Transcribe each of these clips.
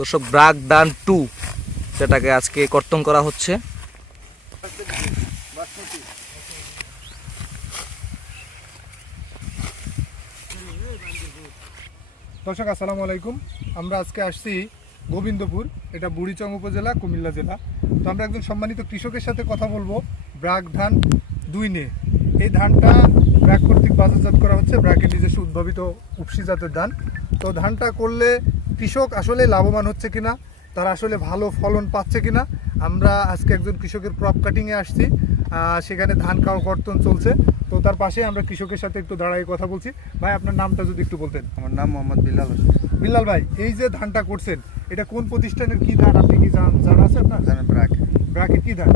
দর্শক ব্রাক ডান 2 যেটাকে আজকে কর্তন করা হচ্ছে। দর্শক আসসালামু আলাইকুম। আমরা আজকে আসছি গোবিন্দপুর, এটা বুড়িচং উপজেলা, কুমিল্লা জেলা। তো আমরা একজন সম্মানিত কৃষকের সাথে কথা বলবো ব্রাক ধান 2 নিয়ে। এই ধানটা ব্রাক কর্তৃক বাজারজাত করা হচ্ছে, ব্রাকের নিজস্ব উদ্ভাবিত উপসি জাতের ধান। তো ধানটা করলে কৃষক আসলে লাভবান হচ্ছে কিনা, তারা আসলে ভালো ফলন পাচ্ছে কিনা, আমরা আজকে একজন কৃষকের ক্রপ কাটিংয়ে আসছি, সেখানে ধান কর্তন চলছে। তো তার পাশে আমরা কৃষকের সাথে একটু দাঁড়াই কথা বলছি। ভাই, আপনার নামটা যদি একটু বলতেন। আমার নাম মোহাম্মদ বিলাল। বিল্লাল ভাই, এই যে ধানটা করছেন এটা কোন প্রতিষ্ঠানের কি ধান, আপনি কি জানা আছে আপনার? ব্রাকের কি ধান?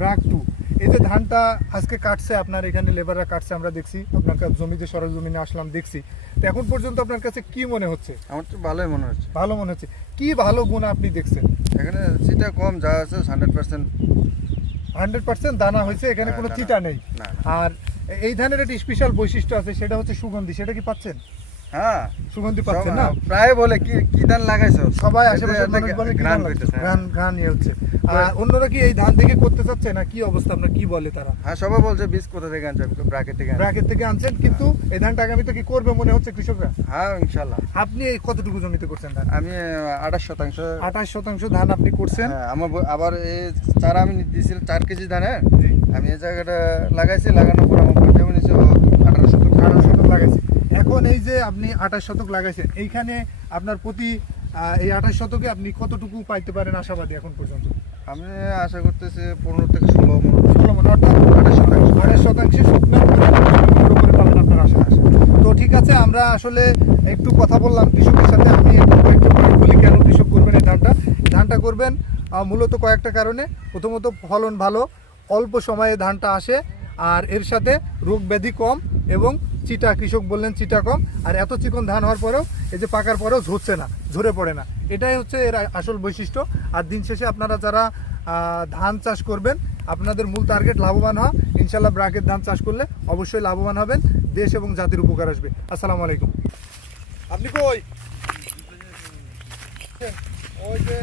ব্রাক 2। এই যে ধানটা আজকে কাটছে, আপনার এখানে লেবাররা কাটছে, আমরা দেখছি, আপনার জমিতে সরজমিনে আসলাম, দেখছি। তো এখন পর্যন্ত আপনার কাছে কি মনে হচ্ছে? আমার তো ভালোই মনে হচ্ছে। ভালো মনে হচ্ছে। কি ভালো গুণ আপনি দেখছেন? এখানে চিটা কম, যা আছে 100% দানা হয়েছে, এখানে কোনো চিটা নেই। আর এই ধানের একটা স্পেশাল বৈশিষ্ট্য আছে, সেটা হচ্ছে সুগন্ধি। সেটা কি পাচ্ছেন? হ্যাঁ, সুগন্ধি পাচ্ছেন না? প্রায় বলে কি ধান লাগাইছো, সবাই আশেপাশের মানুষ বলে কি ধান লাগাইছো? ঘ্রাণ ইয়ে হচ্ছে। আর অন্যরা কি এই ধান থেকে করতে চাচ্ছে না, কি অবস্থা, আপনার কি বলে তারা? হ্যাঁ, সবাই বলছে বীজ কোথা থেকে আনছেন? ব্রাকেট থেকে আনছেন। কিন্তু এই ধানটা আগামীতে কি করবে মনে হচ্ছে কৃষকরা? হ্যাঁ, ইনশাআল্লাহ। আপনি এই কতটুকু জমিতে করছেন ধান? আমি 28% ধান আপনি করছেন। আমার আবার এই চারা আমি দিয়েছিলাম 4 কেজি ধানে। আমি এই জায়গাটা লাগাইছি, লাগানোর পর আমার জমি নিচে 18% লাগাইছি। এখন এই যে আপনি 28% লাগাইছেন, এইখানে আপনার প্রতি এই 28%-এ আপনি কতটুকু পাইতে পারেন আশাবাদী এখন পর্যন্ত? আমি আশা করতেছি 15 থেকে 16 মণ। 16 মণ, অর্থাৎ 28% শুকনো উপরে পাবেন আপনার আশা। তো ঠিক আছে, আমরা আসলে একটু কথা বললাম কৃষকের সাথে। আমি একটু বলি কেন কৃষক করবেন এই ধানটা করবেন মূলত কয়েকটা কারণে। প্রথমত ফলন ভালো, অল্প সময়ে ধানটা আসে, আর এর সাথে রোগ ব্যাধি কম, এবং চিটা, কৃষক বললেন চিটা কম। আর এত চিকন ধান হওয়ার পরেও, এই যে পাকার পরেও ঝরছে না, ঝরে পড়ে না, এটাই হচ্ছে এর আসল বৈশিষ্ট্য। আর দিন শেষে আপনারা যারা ধান চাষ করবেন, আপনাদের মূল টার্গেট লাভবান হওয়া। ইনশাল্লাহ ব্রাকের ধান চাষ করলে অবশ্যই লাভবান হবেন, দেশ এবং জাতির উপকার আসবে। আসসালামু আলাইকুম। আপনি কই? ওই যে